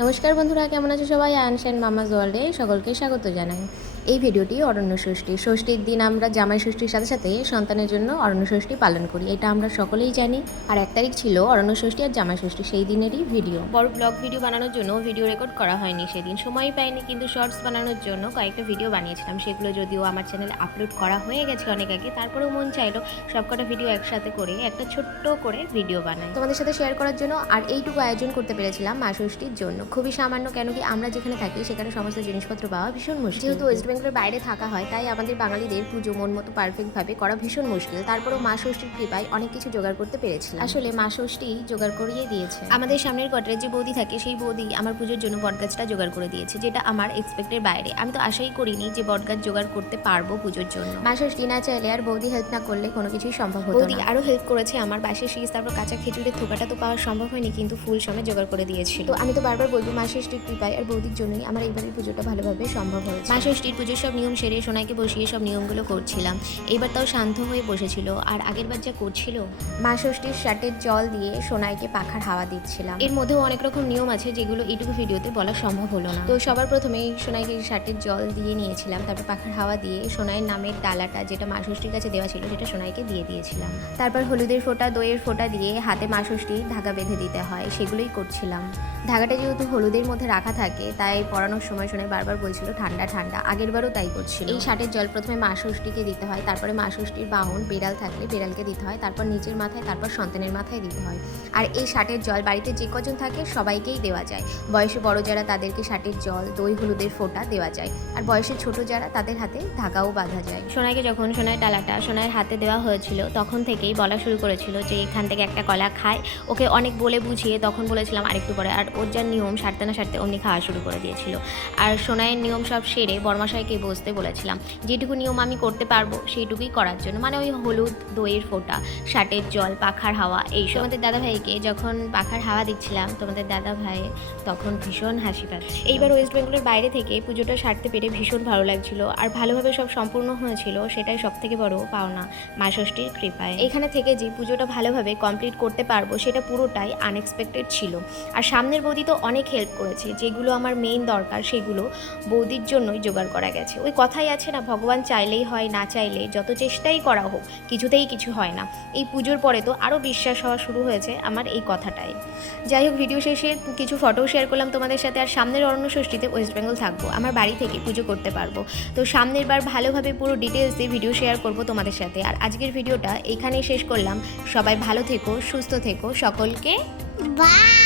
নমস্কার বন্ধুরা কেমন আছো সবাই? আনসেন মামাজ ওয়ার্ল্ডে সকলকে স্বাগত জানাই। এই ভিডিওটি অরণ্য ষষ্ঠী ষষ্ঠীর দিন আমরা জামাই ষষ্ঠীর সাথে সাথে সন্তানের জন্য অরণ্য ষষ্ঠী পালন করি। এটা আমরা সকলেই জানি। আর এক তারিখ ছিল অরণ্য ষষ্ঠী আর জামাই ষষ্ঠী, সেই দিনেরই ভিডিও। বড় ব্লগ ভিডিও বানানোর জন্য ভিডিও রেকর্ড করা হয়নি। সেদিন সময় পাইনি, কিন্তু শর্টস বানানোর জন্য কয়েকটা ভিডিও বানিয়েছিলাম। সেগুলো যদিও আমার চ্যানেলে আপলোড করা হয়ে গেছে অনেক আগে, তারপরেও মন চাইলো সবকটা ভিডিও একসাথে করে, একটা ছোট্ট করে ভিডিও বানাই। তোমাদের সাথে শেয়ার করার জন্য আর এইটুকু আয়োজন করতে পেরেছিলাম মা ষষ্ঠীর জন্য। খুবই সামান্য কেন কি আমরা যেখানে থাকি, সেখানে সমস্ত জিনিসপত্র পাওয়া ভীষণ মুশকিল। যেহেতু ওয়েস্ট বেঙ্গলের বাইরে থাকা হয় তাই আমাদের বাঙালিদের পুজো মন মতো পারফেক্টভাবে করা ভীষণ মুশকিল। তারপরেও মা ষষ্ঠীর কৃপায় অনেক কিছু জোগাড় করতে পেরেছি আসলে মা ষষ্ঠী জোগাড় করিয়ে দিয়েছে। আমাদের সামনের কোয়ার্টারে যে বৌদি থাকে সেই বৌদি আমার পুজোর জন্য বটগাছটা জোগাড় করে দিয়েছে যেটা আমার এক্সপেক্টের বাইরে। আমি তো আশাই করিনি যে বটগাছ জোগাড় করতে পারব পুজোর জন্য। মা ষষ্ঠী না চাইলে আর বৌদি হেল্প না করলে কোনো কিছুই সম্ভব হতো বৌদি আরও হেল্প করেছে আমার বাসের শীষ তারপর কাঁচা খেজুরের থোকাটা তো পাওয়া সম্ভব হয়নি কিন্তু ফুল সময় জোগাড় করে দিয়েছিল। তো আমি তো বারবার বলব মা ষষ্ঠীর কৃপায় আর বৌদির জন্যই আমার এইবারের পুজোটা ভালোভাবে সম্ভব হয়েছে। মা ষষ্ঠীর পুজোর সব নিয়ম সেরে সোনাইকে বসিয়ে সব নিয়মগুলো করছিলাম। এইবার তাও শান্ত হয়ে বসেছিল আর আগের বার যা করছিল, মা ষষ্ঠীর শার্টের জল দিয়ে সোনাইকে পাখার হাওয়া দিচ্ছিলাম। এর মধ্যেও অনেক রকম নিয়ম আছে যেগুলো এইটুকু ভিডিওতে বলা সম্ভব হলো না। তো সবার প্রথমেই সোনাইকে শার্টের জল দিয়ে নিয়েছিলাম, তারপর পাখার হাওয়া দিয়ে সোনাইয়ের নামের ডালাটা যেটা মা ষষ্ঠীর কাছে দেওয়া ছিল সেটা সোনাইকে দিয়ে দিয়েছিলাম। তারপর হলুদের ফোঁটা, দইয়ের ফোঁটা দিয়ে হাতে মা ষষ্ঠী ধাগা বেঁধে দিতে হয়, সেগুলোই করছিলাম। ধাগাটা যেহেতু হলুদের মধ্যে রাখা থাকে, তাই পরানোর সময় শোনাই বারবার বলছিল, ঠান্ডা ঠান্ডা। আগের বারও তাই করছিল। এই শার্টের জল প্রথমে মা ষষ্ঠীকে দিতে হয় তারপরে মা ষষ্ঠীর বাহন বেড়াল থাকলে বেড়ালকে দিতে হয় তারপর নিজের মাথায় তারপর সন্তানের মাথায় দিতে হয়। আর এই শার্টের জল বাড়িতে যে কজন থাকে সবাইকেই দেওয়া যায়। বয়সে বড় যারা তাদেরকে শার্টের জল দই হলুদের ফোঁটা দেওয়া যায়। আর বয়সে ছোট যারা তাদের হাতে ধাগাও বাঁধা যায়। সোনাইকে যখন সোনাই ডালাটা সোনাইয়ের হাতে দেওয়া হয়েছিল তখন থেকেই বলা শুরু করেছিল যে এখান থেকে একটা কলা খায়। ওকে অনেক বলে বুঝিয়ে তখন বলেছিলাম আরেকটু পরে আর ওর যা নিয়ম সারতে না সারতে অমনি খাওয়া শুরু করে দিয়েছিল। আর সোনাইয়ের নিয়ম সব সেরে বর্মাশাইকে বসতে বলেছিলাম। যেটুকু নিয়ম আমি করতে পারব, সেইটুকুই করার জন্য। মানে ওই হলুদ দইয়ের ফোঁটা, শার্টের জল, পাখার হাওয়া, এইসব। আমাদের দাদা ভাইকে যখন পাখার হাওয়া দিচ্ছিলাম, তোমাদের দাদা ভাই তখন ভীষণ হাসি পাচ্ছে এইবার ওয়েস্ট বেঙ্গলের বাইরে থেকে পুজোটা সারতে পেরে ভীষণ ভালো লাগছিল। আর ভালোভাবে সব সম্পূর্ণ হয়েছিল, সেটাই সব থেকে বড় পাওনা মা ষষ্ঠীর কৃপায়। এখানে থেকে যে পুজোটা ভালোভাবে কমপ্লিট করতে পারব, সেটা পুরোটাই আনএক্সপেক্টেড ছিল। আর সামনের বৌদি তো অনেক হেল্প করেছে, যেগুলো আমার মেইন দরকার, সেগুলো বৌদির জন্যই জোগাড় করা। গেছে। ওই কথাই আছে না, ভগবান চাইলেই হয়, না চাইলে যত চেষ্টাই করা হোক, কিছুতেই কিছু হয় না। এই পুজোর পরে তো আরও বিশ্বাস হওয়া শুরু হয়েছে আমার এই কথাটাই। যাই হোক ভিডিও শেষে কিছু ফটো শেয়ার করলাম তোমাদের সাথে। আর সামনের অরণ্য ষষ্ঠীতে ওয়েস্ট বেঙ্গল থাকব, আমার বাড়ি থেকে পুজো করতে পারব। তো সামনের বার ভালোভাবে পুরো ডিটেলস দিয়ে ভিডিও শেয়ার করব তোমাদের সাথে। আর আজকের ভিডিওটা এখানেই শেষ করলাম। সবাই ভালো থেকো, সুস্থ থেকো, সকলকে Bye.